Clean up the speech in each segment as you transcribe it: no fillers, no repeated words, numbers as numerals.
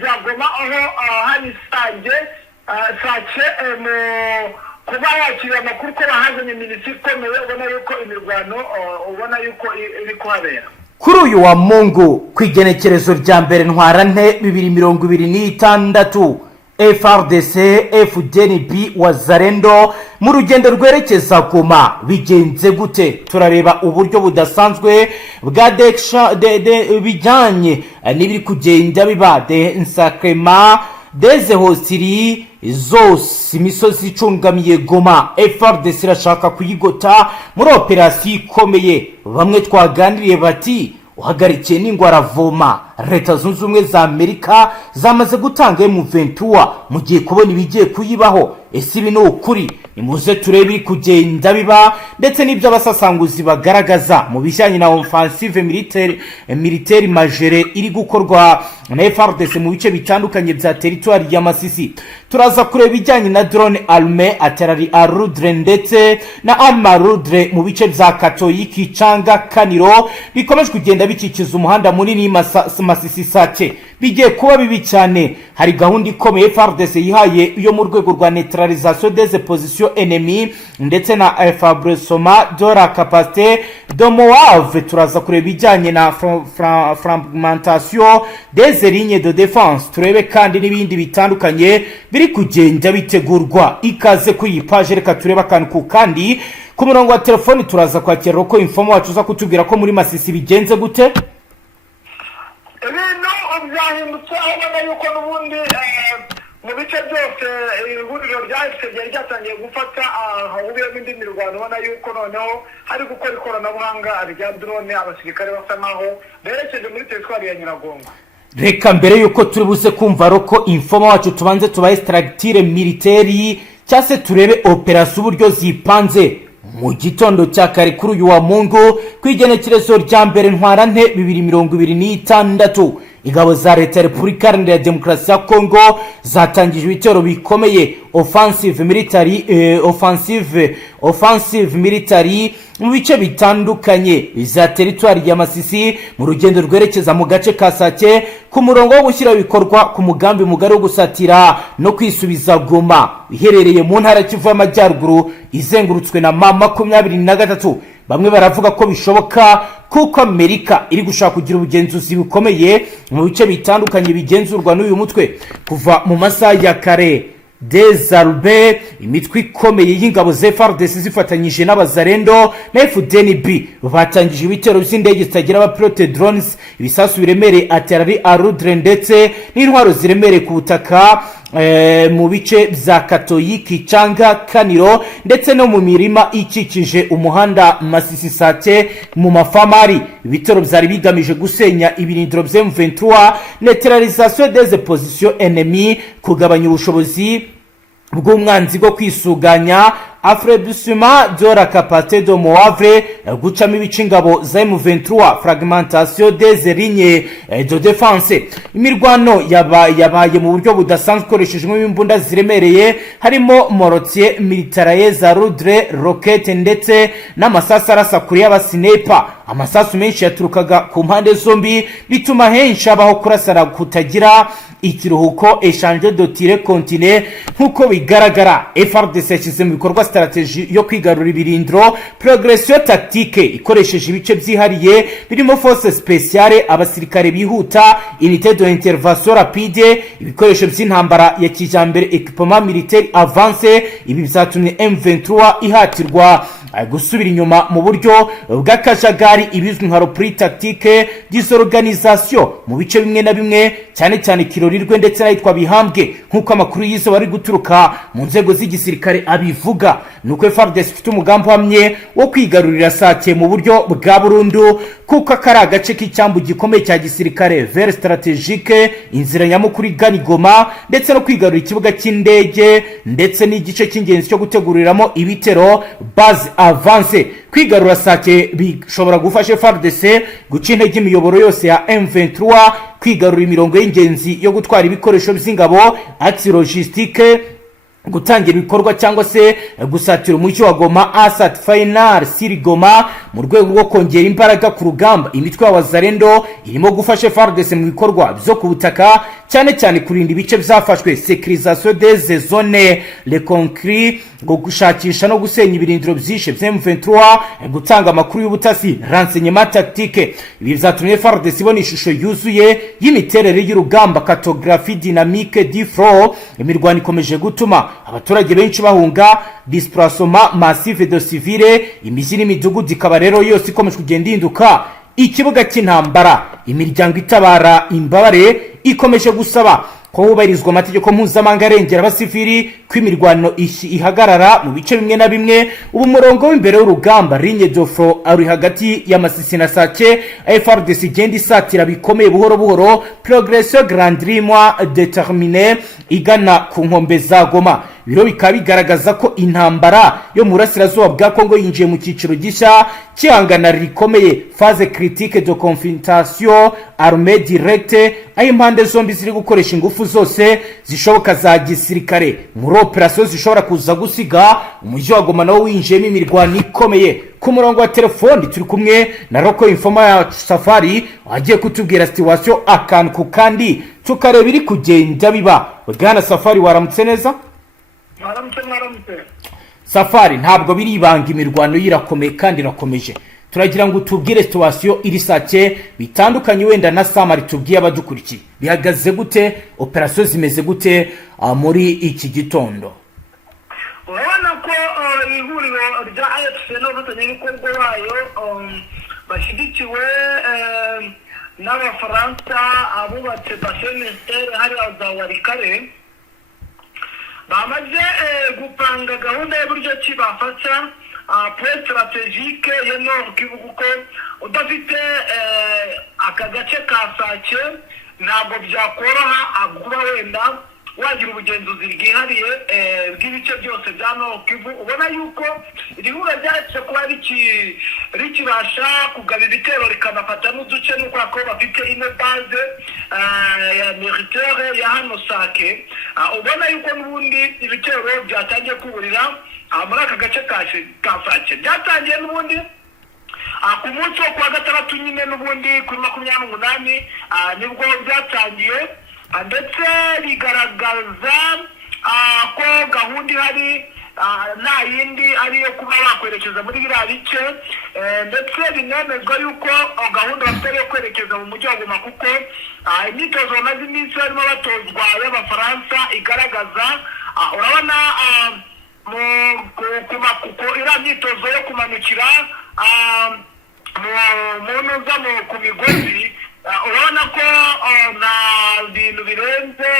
bya Goma aho hari Sange Sache mu kuba yakira amakuru ko bahazanye minisitiri ikomeye ubona yuko imirwano ubona yuko iri kuhabera kuri uyu wa Mungu ku igenekerezo rya mbere ntwarante 2026 FRDC FDNB Wazalendo mu rugendo rwerekeza Goma bigenze gute turareba uburyo budasanzwe bwa bijyanye n'ibiri kugenda bibade nsakema deze hosiri zose imisozi icungamiye Goma FRDC irashaka kuyigota muri operasiyo ikomeye bamwe twaganiriye bati uhagarikiye n'ingwara voma leta zunze ubumwe za Amerika zamaze gutanga M23 mu gihe kubona ibigiye kuyibaho ese ibi ni ukuri nimuze turebe iri kugenda biba ndetse n'ibyo abasasanguzi bagaragaza mu bijyanye na offensive militaire majere iri gukorwa na FARDC mu bice bitandukanye bya territoire ya Masisi turaza kureba ibijyanye na drone arme aterari arudre ndetse na armarudre mu bice bya Katoyiki Canga Kaniro bikomeje kugenda bikikiza umuhanda munini Masisi Sache bigiye kuba bibi cyane hari gahunda ikomeye FARDC yihaye yo mu rwego rwa neutralisation des positions ennemies ndetse na fabrication de la capacité de Moave turaza kureba bijyanye na fragmentation des lignes de défense turebe kandi n'ibindi bitandukanye biri kugenda bitegurwa ikaze ku yipaje reka tureba kanku kandi ku murongo wa telefone turaza kwakira ko informo wacu za kutubwira ko muri Masisi bigenze gute ibintu byahindutse abona yuko n'ubundi mu bice byose ihuriro ryahise ryatangiye gufata ahubwo n'indi mirwano ubona yuko noneho hari gukora ikoranabuhanga rya drone abasirikare basa naho berekeje muri territoire ya Nyiragongo reka mbere yuko turi buze kumva roko informo wacu tubanze tuba extractire militaire cyase turebe operation uburyo zipanze mu gitondo cya kare kuri uyu wa Mungu kwigenekerezo rya mbere ntwarante 2026 ingabo za leta Repubulika Iharanira Demokarasi ya Kongo zatangije ibitero bikomeye offensive military mu bice bitandukanye za territoire ya Masisi mu rugendo rwerekeza mu gace ka Sake ku murongo wo gushyira bikorwa ku mugambi mugari wo gusatira no kwisubiza Goma iherereye mu ntara Kivu y'Amajyaruguru izengurutswe na M23 bamwe baravuga ko bishoboka kuko Amerika iri gushaka kugira ubugenzuzi bukomeye mu bice bitandukanye bigenzurwa n'uyu mutwe kuva mu masaha ya kare Desarbe imitwe ikomeye y'ingabo za FARDC zifatanyije n'abazalendo na FDNB batangije ibitero by'indege zitagira abapilote drones ibisasu biremereye aterari arudre ndetse n'intwaro ziremereye ku butaka mu bice bya Katoyiki Canga Kaniro ndetse no mu mirima ikikije umuhanda Masisi Sache mu mafamari ibitero byari bigamije gusenya ibirindiro bya M23 neutralisation des positions ennemies kugabanya ubushobozi bw'umwanzi bwo kwisuganya affaiblissement de la capacité de Moave gucamo ibice ingabo za M23 fragmentation des lignes de défense imirwano yabaye mu buryo budasanzwe koreshejwe imbunda ziremereye harimo mortier militaire za rudre rocket ndetse n'amasasu arasa kuri y'abasinepa amasasu menshi yaturukaga ku mpande zombi bituma henshi abaho kurasara kutagira ikiruhuko échange de tir continue nkuko bigaragara FARDC yashyize mu bikorwa strategie yo kwigarura ibirindiro progression tactique ikoresheje ibice byihariye birimo force spéciale abasirikare bihuta unité de intervention rapide ibikoresho by'intambara ya kijambere equipement militaire avancé ibi byatumye M23 ihatirwa gusubira inyuma mu buryo bw'akajagari ibizwi nka repris tactique disorganisation mu bice bimwe na bimwe cyane cyane kirorirwe ndetse n'ahitwa bihambwe nkuko amakuru yize bari guturuka mu nzego z'igisirikare abivuga nuko FARDC ifite umugambi hamwe wo kwigarurira Sake mu buryo bwa burundu kuko akari agace k'icyambu gikomeye cya gisirikare vers stratégique inzira nyamukuru igana Goma ndetse no kwigarurira ikibuga cy'indege ndetse n'igice cy'ingenzi cyo guteguriramo ibitero base avance kwigarura Sake bishobora gufasha FARDC guca intege imiyoboro yose ya M23 kwigarura imirongo y'ingenzi yo gutwara ibikoresho by'ingabo axe logistique gutangira ibikorwa cyangwa se gusatira umujyi wa Goma asat final siri Goma mu rwego rwo kongera imbaraga ku rugamba. Imitwe ya Wazalendo irimo gufasha FARDC mu bikorwa byo ku butaka, cyane cyane kurinda ibice byafashwe, sécurisation des zones reconquis, gushakisha no gusenya ibirindiro byishe bya M23, gutanga amakuru y'ubutasi renseignement tactique. Ibi byatumye FARDC ibona ishusho yuzuye y'imiterere y'urugamba, cartographie dynamique du front. Imirwano ikomeje gutuma abaturage benshi bahunga, displacement massif de civile, imijyi n'imidugudu ikaba rero yose ikomeje kugenda ihinduka ikibuga cy'intambara. Imiryango itabara imbabare ikomeje gusaba ko hubahirizwa amategeko mpuzamahanga arengera abasivili, ko imirwano ihagarara mu bice bimwe na bimwe. Ubu murongo w'imbere w'urugamba ligne de front ari hagati ya Masisi na Sake, FARDC igenda isatira bikomeye buhoro buhoro, progression grandement déterminée igana ku nkombe za Goma. Biro bikaba bigaragaza ko intambara yo mu burasirazuba bwa Kongo yinjiye mu cyiciro gishya cyihangana rikomeye, phase critique de confrontation armée directe, aho impande zombi ziri gukoresha ingufu zose zishoboka za gisirikare muri operation zishobora kuza gusiga umujyi wa Goma nawo winjiyemo imirwano ikomeye. Ku murongo wa telefoni turi kumwe na Roko Informa ya Safari, wagiye kutubwira situation akantu ku kandi tukareba iri kugenda biba. Bwana Safari, waramutse neza? Mwaramutse. Safari, ntabwo biri ibanga, imirwano yirakomeye kandi irakomeje. Turagira ngo tubwire situation iri Sake bitandukanye wenda na Samari tubwiye abadukurikiye. Bihagaze gute, operation zimeze gute muri iki gitondo? Urabona ko ihuriro rya AFC n'abafatanyabikorwa bayo bashyigikiwe n'Abafaransa, abubatse Bashe-Ministere hariya za Warikare, bamaze gupanga gahunda y'uburyo ki bafata point strategique ya Nord Kivu, kuko udafite aka gace ka Sake ntabwo byakoroha kuba wenda wagira ubugenzuzi bwihariye bw'ibice byose bya Nord Kivu. Ubona yuko iri hura ryaje kuba rikibasha kugaba ibitero rikanafata n'uduce, nuko ko bafite ino base ya militaire ya hano Sake. Ubona yuko n'ubundi ibitero byatangiye kuburira muri aka gace ka Sake. Byatangiye n'ubundi ku munsi wo kuwa gatandatu nyine, n'ubundi kuri 28 nibwo byatangiye, ndetse bigaragaza ko gahunda ihari nta yindi ariyo kuba bakwerekeza muri biriya bice, ndetse binemezwa yuko gahunda bafite yo kwerekeza mu mujyi wa Goma, kuko imyitozo bamaze iminsi barimo batozwa y'Abafaransa igaragaza, urabona iriya myitozo yo kumanukira ku migozi, urabona ko nta bintu birenze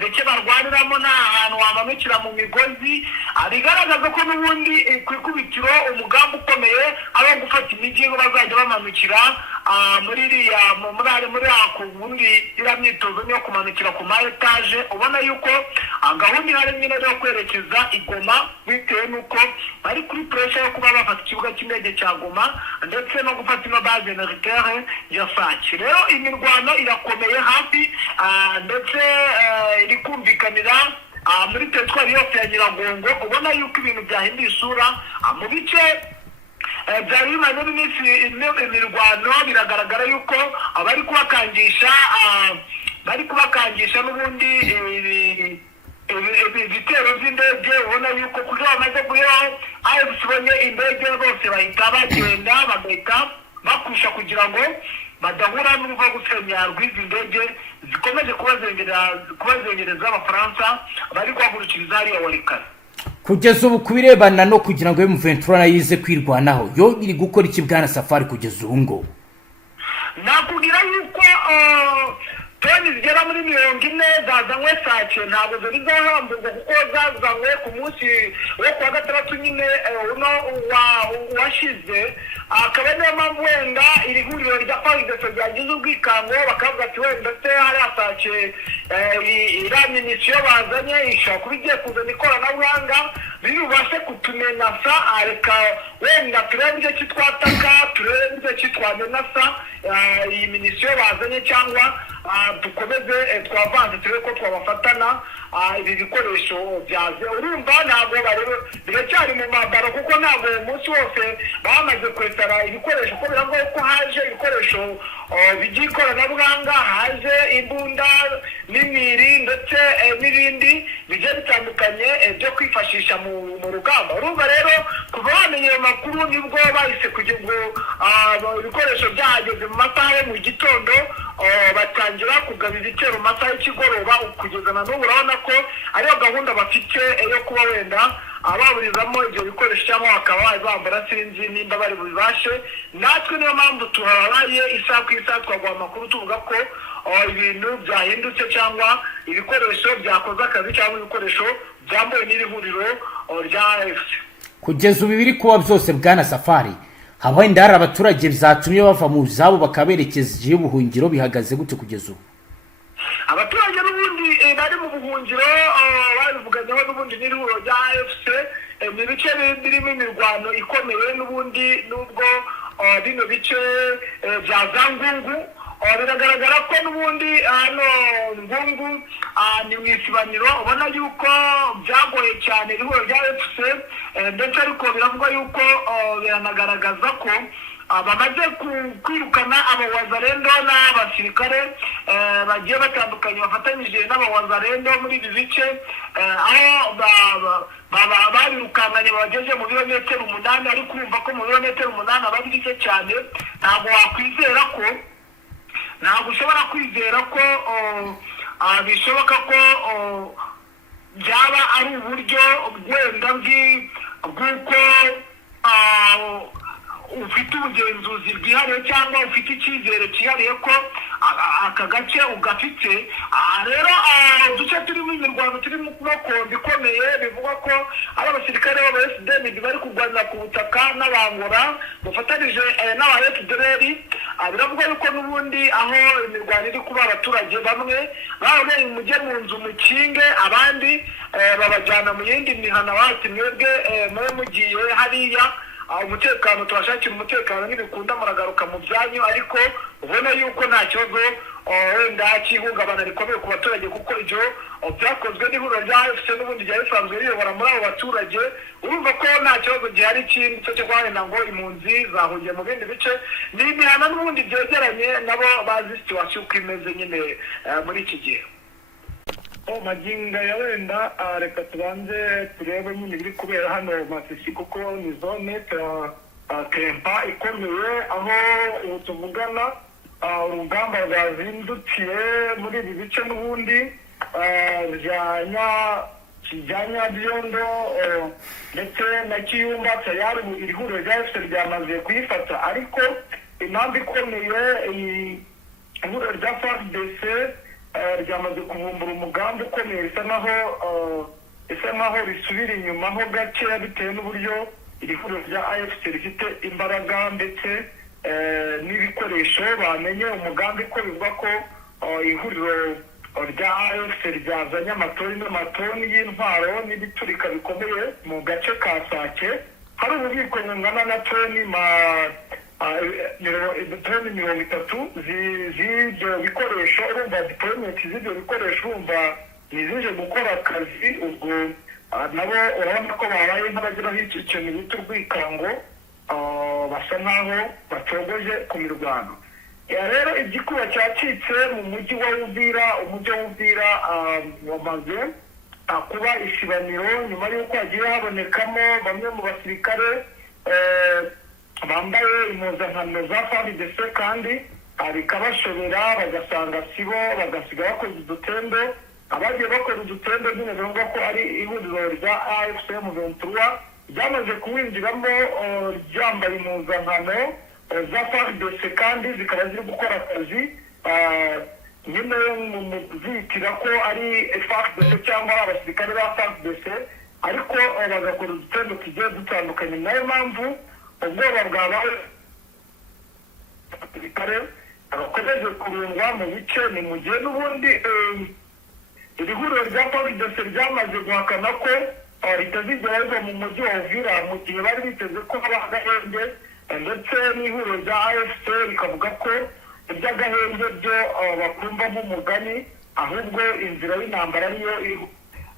bike barwaniramo, nta hantu wamanukira mu migozi. Bigaragaza ko n'ubundi ku ikubitiro umugambi ukomeye ari gufata imijyi ngo bazajya bamanukira muri kubundi iriya myitozo yo kumanukira ku ma etaje. Ubona yuko gahunda ihari nyine yo kwerekeza i Goma, bitewe n'uko bari kuri pressure yo kuba bafata ikibuga cy'indege cya Goma, ndetse no gufata ino base militaire ya Sake. Rero imirwano irakomeye hafi, ndetse iri kumvikanira muri teritwari yose ya Nyiragongo. Ubona yuko ibintu byahinduye isura mu bice byari bimaze iminsi imirwano. Biragaragara yuko bari kubakangisha n'ubundi ibitero by'indege. Ubona yuko kuko bamaze guheraho AFC bonye indege bose bahita bagenda bagahita bakusha kugira ngo badahura n'uruva gusenya rw'izi ndege zikomeje kubazengereza Abafaransa bari guhagurukiriza hariya Warikare. Kugeza ubu kubirebana no kugira ngo M23 nayize kwirwanaho, yo iri gukora iki Bwana Safari kugeza ubu ngo? Nakubwira yuko toni zigera muri 40 zazanywe Sake, ntabwo zari zahamburwa kuko zazanywe ku munsi wo kuwa gatandatu nyine uno washize. Akaba niyo mpamvu wenda iri huriro rya FARDC ryagize ubwikango, bakavuga ati wenda se hariya Sake iriya minisiyo bazanye ishobora kuba igiye kuzana ikoranabuhanga biri bubashe kutumenasa, reka wenda turebe ibyo kitwataka, turebe ibyo kitwamenasa iyi minisiyo bazanye, cyangwa dukomeze twavanze turebe ko twabafatana ibi bikoresho byaze. Urumva ntabwo biracyari mu mambaro kuko ntabwo uyu munsi wose bamaze kwesara ibikoresho, ko biravuga ko haje ibikoresho by'ikoranabuhanga, haje imbunda n'imiri ndetse n'ibindi bigiye bitandukanye byo kwifashisha mu rugamba. Urumva rero kuva bamenye ayo makuru nibwo bahise kugira ngo ibikoresho byahageze mu masaha yo mu gitondo batangira kugaba ibitero mu masaha y'ikigoroba. Kugeza na n'ubu urabona ko ariyo gahunda bafite yo kuba wenda baburizamo ibyo bikoresho cyangwa bakaba bambara, sinzi nimba bari bubibashe. Natwe niyo mpamvu tuhabaye isaha ku isaha twaguha amakuru tuvuga ko ibintu byahindutse cyangwa ibikoresho byakoze akazi cyangwa ibikoresho byambaye n'iri huriro rya AFC. Kugeza ubu biri kuba byose bwana Safari, haba wenda hari abaturage byatumye bava mu zabo bakaberekeza ubuhungiro, bihagaze gute kugeza ubu? Abaturage n'ubundi bari mu buhungiro babivuganyeho n'ubundi n'ihuriro rya AFC mu bice birimo imirwano ikomeye n'ubundi, nubwo bino bice bya za Ngungu biragaragara ko n'ubundi hano Ngungu ni mu isibaniro, ubona yuko byagoye cyane ihuriro rya AFC ndetse ariko biravuga yuko biranagaragaza ko bamaze kwirukana abawazarendo n'abasirikare bagiye batandukanye bafatanyije n'abawazarendo muri ibi bice, aho babirukanganye babageje mu birometero 8, ariko urumva ko mu birometero 8 aba ari bike cyane. Ntabwo ushobora kwizera ko bishoboka ko byaba ari uburyo wenda bw'uko ufite ubugenzuzi bwihariye cyangwa ufite icyizere cyihariye ko aka gace ugafite. Rero uduce turimo imirwano turimo kubakonda ikomeye, bivuga ko ari abasirikare b'aba FDM bari kurwanira ku butaka n'abangora bafatanije n'aba FDLR. Biravuga yuko n'ubundi aho imirwano iri kuba abaturage bamwe bavuye mujye mu nzu mukinge, abandi babajyana mu yindi mihana bati mwebwe mwe mugiye hariya umutekano tubashakira umutekano n'ibikunda muragaruka mu byanyu. Ariko ubona yuko nta kibazo wenda cy'ihungabana rikomeye ku baturage, kuko ibyo byakozwe n'ihuriro rya AFC n'ubundi ryari risanzwe riyobora muri abo baturage. Urumva ko nta kibazo gihari cy'icyo cyo guhana ngo impunzi zahungiye mu bindi bice n'imihana n'ubundi byegeranye, nabo bazi situwasiyo uko imeze nyine muri iki gihe. Maginga ya wenda reka tubanze turebe nyine biri kubera hano Masisi, kuko ni zone Krempa ikomeye, aho tuvugana urugamba rwazindukiye muri ibi bice n'ubundi kijyanya Byondo ndetse na Kiyumba. Tayari iri huriro rya AFC ryamaze kuyifata, ariko impamvu ikomeye ihuriro rya FARDC ryamaze kuvumbura umugambi ukomeye, bisa naho risubira inyuma ho gakeya bitewe n'uburyo iri huriro rya AFC rifite imbaraga ndetse n'ibikoresho. Bamenye umugambi ko bivuga ko ihuriro rya AFC ryazanye amatoni y'intwaro n'ibiturika bikomeye mu gace ka Sake. Hari ububiko bungana na toni 30 z'ibyo bikoresho. Urumva deployment z'ibyo bikoresho urumva nizije gukora akazi. Ubwo nabo urabona ko babaye nk'abagiraho ikintu bita urwikango, basa nkaho bacogoje ku mirwano. Rero igikuba cyacitse mu mujyi wa Uvira. Umujyi wa Uvira wamaze kuba isibaniro nyuma y'uko hagiye habonekamo bamwe mu basirikare bambaye impuzankano za FARDC, kandi bikabashobera bagasanga sibo, bagasiga bakoze udutendo. Abagiye bakora udutendo nyine bivuga ko ari ihuriro rya AFC M23 ryamaze kuwinjiramo ryambaye impuzankano za FARDC, kandi zikaba ziri gukora akazi nyine zitira ko ari FARDC cyangwa abasirikare ba FARDC, ariko bagakora udutendo tugiye dutandukanye. Nayo mpamvu ubwoba bwabaye abasirikare bakomeje kurundwa mu bice. Ni mu gihe n'ubundi iri huriro rya FARDC ryamaze guhakana ko ritazigera riva mu mujyi wa Uvira, mu gihe bari biteze ko haba agahenge, ndetse n'ihuriro rya AFC rikavuga ko iby'agahenge byo bakumva nk'umugani, ahubwo inzira y'intambara niyo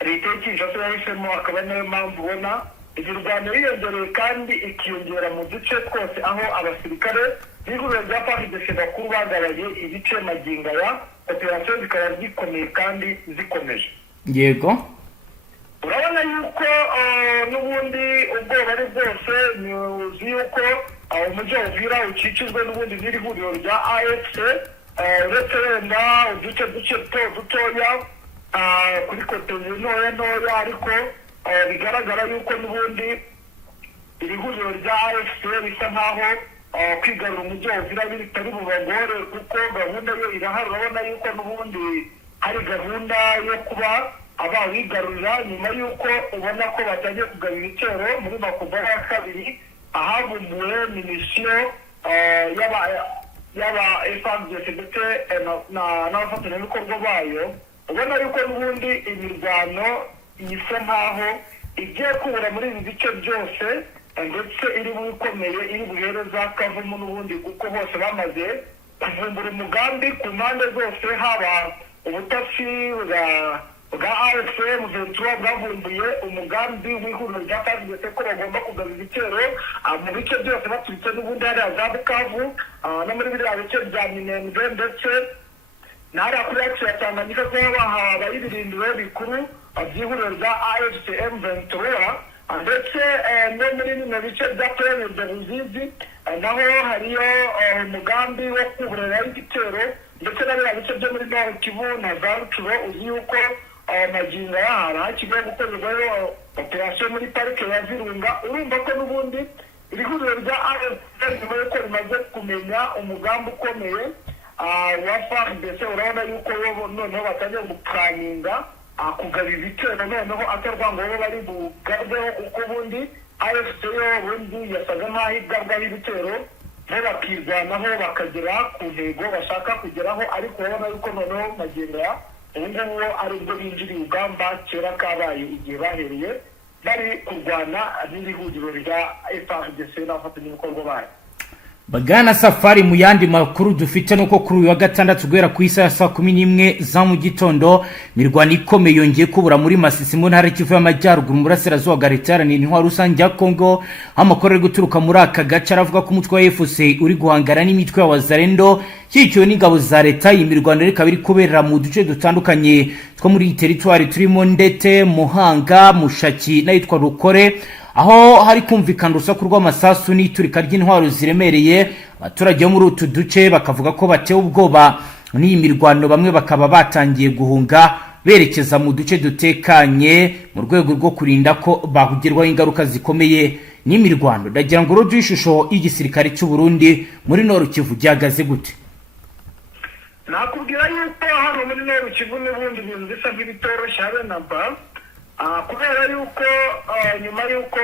leta y'Kinshasa yahisemo, akaba niyo mpamvu ubona imirwano yiyongereye kandi ikiyongera mu duce twose aho abasirikare b'ihuriro rya FARDC bakuru bagabaye ibice magingo aya, operasiyo zikaba zikomeye kandi zikomeje. Yego, urabona yuko n'ubundi ubwoba ari bwose, uzi yuko umujyi wa Uvira ukikijwe n'ubundi n'iri huriro rya AFC, uretse wenda uduce dutoya kuri kote ntoya, ariko bigaragara yuko n'ubundi iri huriro rya AFC bisa nkaho kwigarura umujyi wa Uvira bitari bubagore, kuko gahunda yo irahari. urabona yuko n'ubundi hari gahunda yo kuba abawigarurira nyuma y'uko ubona ko batangiye kugaba ibitero muri Makuba ya kabiri, ahavumbuwe minisiyo y'aba FARDC ndetse n'abafatanyabikorwa bayo. ubona yuko n'ubundi imirwano isa nkaho igiye kubura muri ibi bice byose, ndetse iri bukomeye, iri buhere za Kavumu n'ubundi, kuko hose bamaze kuvumbura umugambi ku mpande zose, haba ubutasi bwa AFM bwavumbuye umugambi w'ihuriro rya FARDC ko bagomba kugaba ibitero mu bice byose baturutse n'ubundi hariya za Bukavu no muri biriya bice bya Minembwe, ndetse n'ahariya kuri yacu ya Tanganyika, ko bahabaye ibirindiro bikuru by'ihuriro rya AFC M23, ndetse no muri bino bice bya Plaine de Ruzizi naho hariyo umugambi wo kuburira igitero, ndetse na biriya bice byo muri Nord Kivu na za Rutshuro. uzi yuko magingo yahara hakigiye gukorerwayo operasiyo muri parike ya Virunga. urumva ko n'ubundi iri huriro rya AFC nyuma yuko rimaze kumenya umugambi ukomeye wa FARDC, urabona yuko noneho batangiye guplaninga kugaba ibitero, noneho atarwango bo bari bugarweho, kuko ubundi AFC yo ubundi yasaga nk'aho igabwaho ibitero, bo bakirwanaho bakagera ku ntego bashaka kugeraho. ariko urabona yuko noneho magingo ya ubungubu ari ubwo binjiriye urugamba kera kabaye, igihe bahereye bari kurwana n'iri huriro rya FARDC n'abafatanyabikorwa bayo. Bagana Safari, mu yandi makuru dufite nuko kuri uyu wa gatandatu guhera ku isaha saa 11 za mu gitondo mirwano ikomeye yongeye kubura muri Masisi mu ntara y'Kivu y'Amajyaruguru mu burasirazuba bwa Leta Iharanira Intwaro Rusange ya Kongo. Amakuru ari guturuka muri aka gace aravuga ko umutwe wa FARDC uri guhangana n'imitwe ya Wazalendo cyikiwe n'ingabo za leta. Iyi mirwano rikaba iri kubera mu duce dutandukanye two muri teritwari turimo Ndete, Muhanga, Mushaki n'ayitwa Rukore, aho hari kumvikana urusaku rw'amasasu n'iturika ry'intwaro ziremereye. Abaturage bo muri utu duce bakavuga ko batewe ubwoba n'iyi mirwano, bamwe bakaba batangiye guhunga berekeza mu duce dutekanye mu rwego rwo kurinda ko bahugirwaho ingaruka zikomeye n'imirwano. Ndagira ngo urudu ishusho y'igisirikare cy'u Burundi muri Nord Kivu gihagaze gute? nakubwira yuko hano muri Nord Kivu n'ubundi ibintu bisa nk'ibitoroshye habe na ba, kubera yuko nyuma yuko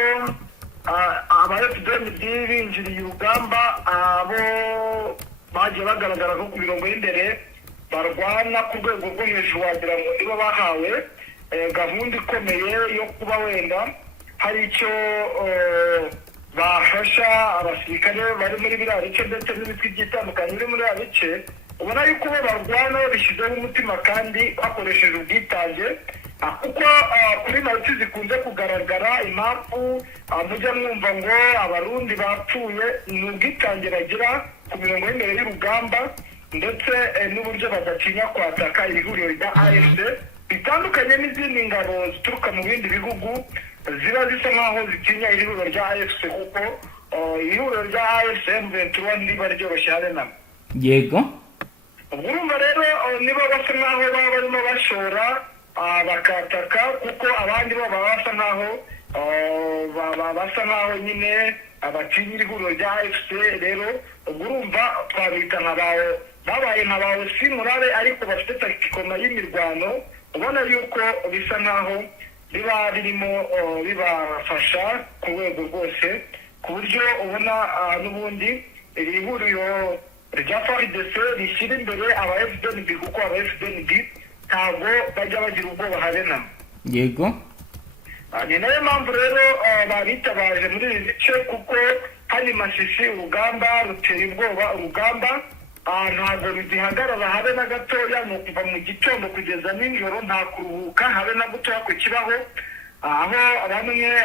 aba FDLR binjiriye urugamba, abo bagiye bagaragara ko ku mirongo y'imbere barwana ku rwego rwo hejuru, wagira ngo nibo bahawe gahunda ikomeye yo kuba wenda hari icyo bafasha abasirikare bari muri biriya bice, ndetse n'imitwe igiye itandukanye iri muri biriya bice. ubona yuko bo barwana babishyizeho umutima kandi bakoresheje ubwitange, kuko kuri mariti zikunze kugaragara impamvu mujya mwumva ngo abarundi bapfuye ni ubwitange bagira ku mirongo y'imbere y'urugamba, ndetse n'uburyo badatinya kwataka iri huriro rya AFC, bitandukanye n'izindi ngabo zituruka mu bindi bihugu ziba zisa nkaho zitinya iri huriro rya AFC, kuko iri huriro rya AFC M23 niba ryoroshye habe na. Yego, ubwo urumva rero niba basa nkaho baba barimo bashora bakataka, kuko abandi bo baba basa nkaho nyine abatinya iri huriro rya AFC. rero ubwo urumva twabita babaye nka bawe simurare, ariko bafite taktikoma y'imirwano, ubona yuko bisa nkaho biba birimo bibafasha ku rwego rwose, ku buryo ubona n'ubundi iri huriro rya FARDC rishyira imbere aba FDLR, kuko aba FDLR ntabwo bajya bagira ubwoba habe na. yego, ni nayo mpamvu rero babitabaje muri ibi bice, kuko hari Masisi urugamba ruteye ubwoba, urugamba ntabwo bigihagarara habe na gatoya, ni ukuva mu gitondo kugeza nijoro, nta kuruhuka habe na gutoya ku kibaho, aho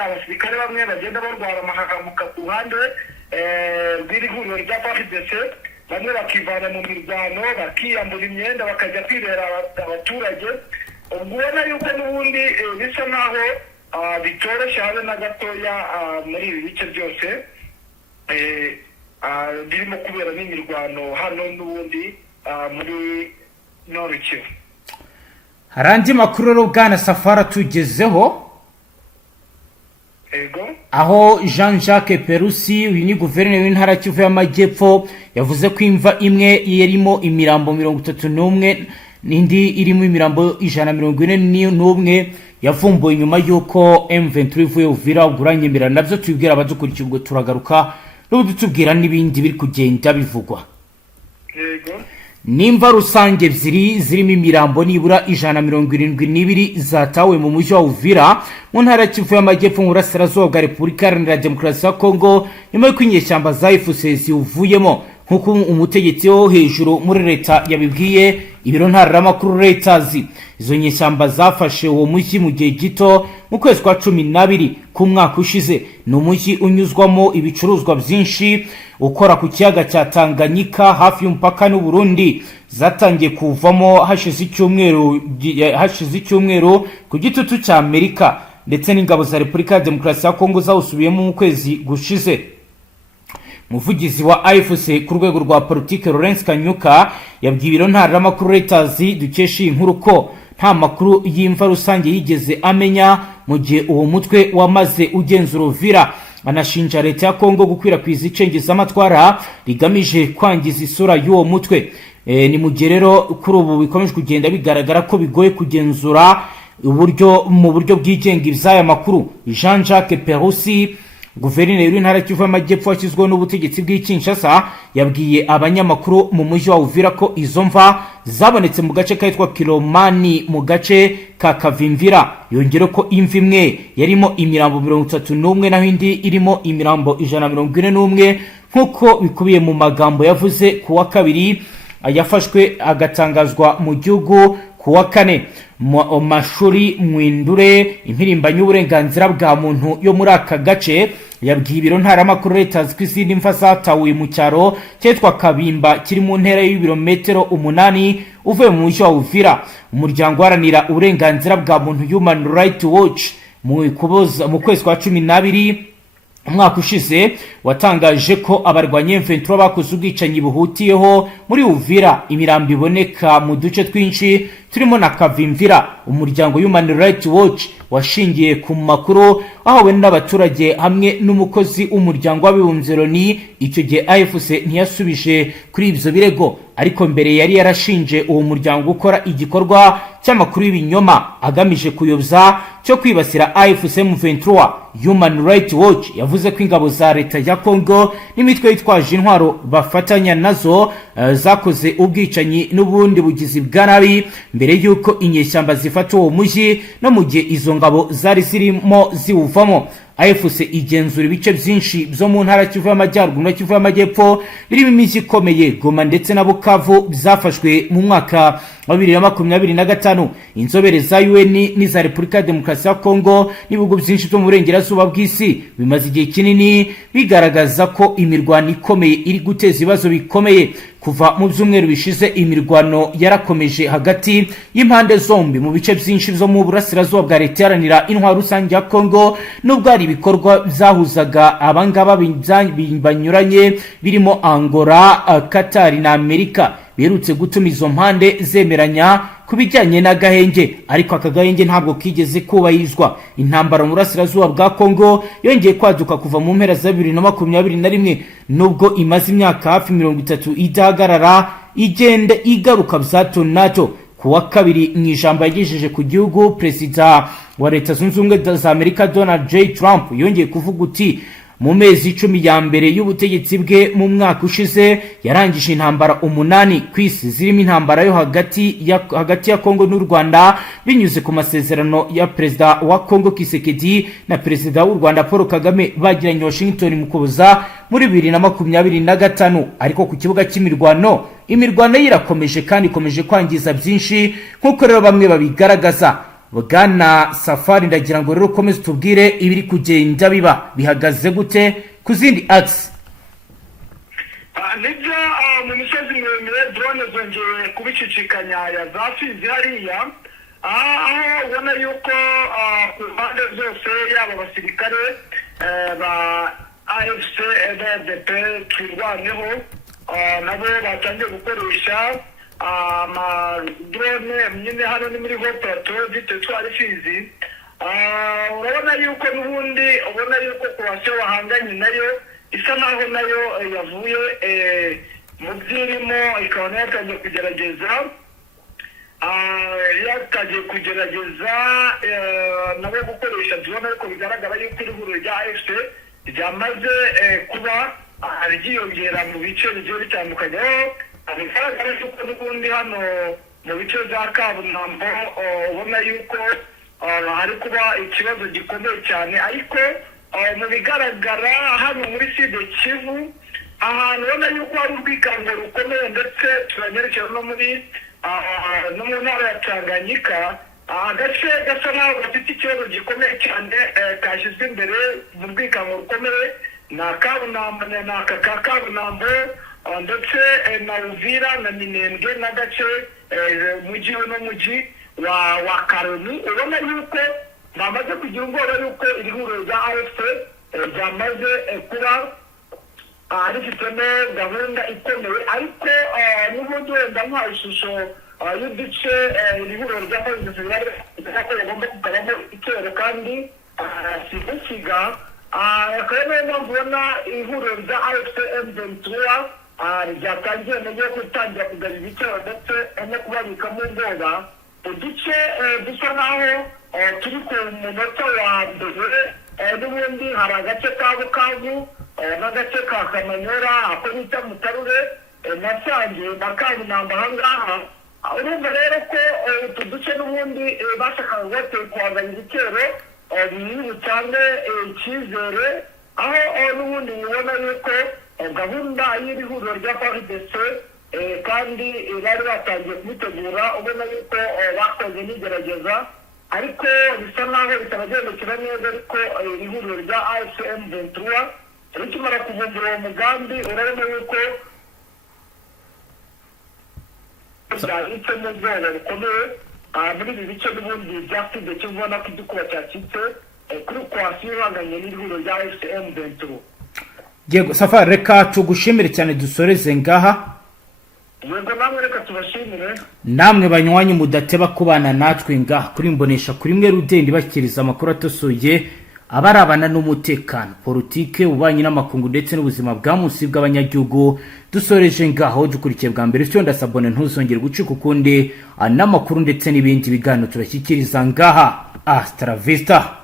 abasirikare bamwe bagenda barwara amahagamuka ku ruhande rw'iri huriro rya FARDC, bamwe bakivana mu mirwano bakiyambura imyenda bakajya kwibera abaturage. Ubwo ubona yuko n'ubundi bisa nkaho bitoroshye habe na gatoya muri ibi bice byose birimo kubera n'imirwano hano n'ubundi muri Nord Kivu. Hari andi makuru rero bwana Safari tugezeho, aho Jean Jacques Perusi, uyu ni guverineri w'intara Kivu y'Amajyepfo, yavuze ko imva imwe yarimo imirambo 31 n'indi irimo imirambo 141 yavumbuwe nyuma y'uko M23 ivuye Uvira. Uguranyemera nabyo tubwira abadukurikiye, ubwo turagaruka n'ubu tubwira n'ibindi biri kugenda bivugwa. Nimva rusange ebyiri zirimo imirambo nibura 172 zatawe mu mujyi wa Uvira mu ntara Kivu y'Amajyepfo mu burasirazuba bwa Repubulika Iharanira Demokarasi ya Kongo, nyuma y'uko inyeshyamba za FARDC zivuyemo, nk'uko umutegetsi wo hejuru muri leta yabibwiye ibiro ntaramakuru Reuters. Izo nyeshyamba zafashe uwo mujyi mu gihe gito mu kwezi kwa 12 ku mwaka ushize. Ni umujyi unyuzwamo ibicuruzwa byinshi ukora ku kiyaga cya Tanganyika hafi y'umupaka n'u Burundi. Zatangiye kuvamo hashize icyumweru ku gitutu cya Amerika ndetse n'ingabo za Repubulika ya Demokarasi ya Kongo zawusubiyemo mu kwezi gushize. Umuvugizi wa AFC ku rwego rwa politike Lawrence Kanyuka yabwiye ibiro ntaramakuru Reuters dukesha inkuru ko nta makuru y'imva rusange yigeze amenya mu gihe uwo mutwe wamaze ugenzura Uvira. Anashinja leta ya Kongo gukwirakwiza icengezamatwara rigamije kwangiza isura y'uwo mutwe. Ni mu gihe rero kuri ubu bikomeje kugenda bigaragara ko bigoye kugenzura mu buryo bwigenga iby'aya makuru. Jean Jacques Perusi, guverineri w'intara Kivu y'Amajyepfo washyizweho n'ubutegetsi bw'Kinshasa, yabwiye abanyamakuru mu mujyi wa Uvira ko izo mva zabonetse mu gace kitwa Kilomani mu gace ka Kavimvira. Yongera ko imva imwe yarimo imirambo 31 naho indi irimo imirambo 141, nk'uko bikubiye mu magambo yavuze ku wa kabiri yafashwe agatangazwa mu gihugu ku wa kane. Mashuri Mwindure, impirimbanyi y'uburenganzira bwa muntu yo muri aka gace, yabwiye ibiro ntaramakuru Reuters ko izindi mva zatawe mu cyaro cyitwa Kabimba kiri mu ntera y'ibirometero 8 uvuye mu mujyi wa Uvira. Umuryango uharanira uburenganzira bwa muntu Human Rights Watch mu kwezi kwa 12 umwaka ushize watangaje ko abarwanya M23 bakoze ubwicanyi buhutiyeho muri Uvira. Imirambo iboneka mu duce twinshi turimo na Kavimvira. Umuryango Human Rights Watch washingiye ku makuru ahawe n'abaturage hamwe n'umukozi w'umuryango w'abibumbye Loni. Icyo gihe AFC ntiyasubije kuri ibyo birego, ariko mbere yari yarashinje uwo muryango gukora igikorwa cy'amakuru y'ibinyoma agamije kuyobya cyo kwibasira AFC M23. Human Rights Watch yavuze ko ingabo za leta ya Kongo n'imitwe yitwaje intwaro bafatanya nazo zakoze ubwicanyi n'ubundi bugizi bwa nabi mbere y'uko inyeshyamba zifata uwo mujyi no mu gihe izo ngabo zari zirimo ziwuvamo. AFC igenzura ibice byinshi byo mu ntara Kivu y'Amajyaruguru na Kivu y'Amajyepfo birimo imijyi ikomeye Goma ndetse na Bukavu byafashwe mu mwaka wa 2025. Inzobere za UN n'iza Repubulika ya Demokarasi ya Kongo n'ibihugu byinshi byo mu burengerazuba bw'isi bimaze igihe kinini bigaragaza ko imirwano ikomeye iri guteza ibibazo bikomeye. Kuva mu byumweru bishize imirwano yarakomeje hagati y'impande zombi mu bice byinshi byo mu burasirazuba bwa leta iharanira intwaro rusange ya Kongo, nubwo hari ibikorwa byahuzaga abangaba banyuranye birimo Angola, Qatar na Amerika birutse gutuma izo mpande zemeranya kubijyanye n'agahenge, ariko aka gahenge ntabwo kigeze kubahirizwa. Intambara mu burasirazuba bwa Kongo yongeye kwaduka kuva mu mpera za 2021, nubwo imaze imyaka hafi 30 idahagarara igenda igaruka byato nato. Ku wa kabiri mu ijambo yagejeje ku gihugu, Perezida wa Leta Zunze Ubumwe za Amerika Donald J. Trump yongeye kuvuga uti mu mezi 10 ya mbere y'ubutegetsi bwe mu mwaka ushize yarangije intambara 8 ku isi zirimo intambara yo hagati ya Kongo n'u Rwanda binyuze ku masezerano ya perezida wa Kongo Kisekedi na perezida w'u Rwanda Paul Kagame bagiranye Washington mu Kuboza muri 2025. ariko ku kibuga cy'imirwano imirwano irakomeje kandi ikomeje kwangiza byinshi nk'uko rero bamwe babigaragaza. Bwana Safari, ndagira ngo rero ukomeze tubwire ibiri kugenda biba bihagaze gute ku zindi axe. Nibyo mu misozi miremire drone zongeye kubicicikanya ya za Fizi hariya, aho ubona yuko ku mpande zose yaba abasirikare ba AFC SDP twirwaneho nabo batangiye gukoresha amadrone nyine hano ni muri Plateau Victoire Fizi. Urabona yuko n'ubundi ubona yuko kurasiyo wahanganye nayo isa naho nayo yavuye mu byirimo, ikaba yatangiye kugerageza nabo gukoresha drone, ariko bigaragara yuko ihuriro rya AFC ryamaze kuba ryiyongera mu bice bigiye bitandukanye. Bigaragara yuko n'ubundi hano mu bice bya kaburimbo ubona yuko hari kuba ikibazo gikomeye cyane, ariko mu bigaragara hano muri Sud Kivu ahantu ubona yuko hari urwikango rukomeye, ndetse turanyerekera no mu ntara ya Tanganyika, agace gasa naho gafite ikibazo gikomeye cyane kashyizwe imbere mu rwikango rukomeye ni aka Kabunambo ndetse na Uvira na Minembwe n'agace umujyi wa Karongi. ubona yuko bamaze kugira ubwoba yuko iri huriro rya AFC ryamaze kuba rifitemo gahunda ikomeye, ariko n'ubundi wenda nta ishusho y'uduce iri huriro rya AFC ko bagomba kugabamo itero kandi simusiga. Akaba ariyo mpamvu ubona ihuriro rya AFC M23 ryatangiye no gutangira kugaba ibitero ndetse no kubabikamo ubwoba. Uduce dusa naho turi ku munota wa mbere, n'ubundi hari agace ka Bukavu n'agace ka Kamanyora, ako bita Mutarure na Sange na Kabunambo. ahangaha urumva rero ko utu duce n'ubundi bashakaga bateye kuhanganya ibitero bitange icyizere, aho n'ubundi ubona yuko gahunda y'iri huriro rya FARDC kandi bari batangiye kubitegura, ubona yuko bakoze n'igerageza, ariko bisa naho bitabagendekera neza. ariko iri huriro rya AFC M23 rikimara kuvumbura uwo mugambi, urabona yuko byahitsemo ubwoba bukomeye muri ibi bice n'ubundi bya Sud Kivu, ubona ko igikuba cyacitse kuri kwasiyo ihanganye n'iri huriro rya AFC M23. Yego Safari, reka tugushimire cyane dusoreze ngaha. Yego namwe reka tubashimire. Namwe banywanyi mudateba kubana natwe ngaha kuri Mbonesha kuri mwe Rudende bakiriza amakuru atosoye abarabana n'umutekano, politike, ububanyi n'amakungu ndetse n'ubuzima bwa munsi bw'abanyagihugu. Dusoreje ngaho dukurikiye bwa mbere, cyo ndasabone ntuzongere gucika ukundi n'amakuru ndetse n'ibindi biganiro turashyikiriza ngaha. Astra Vista.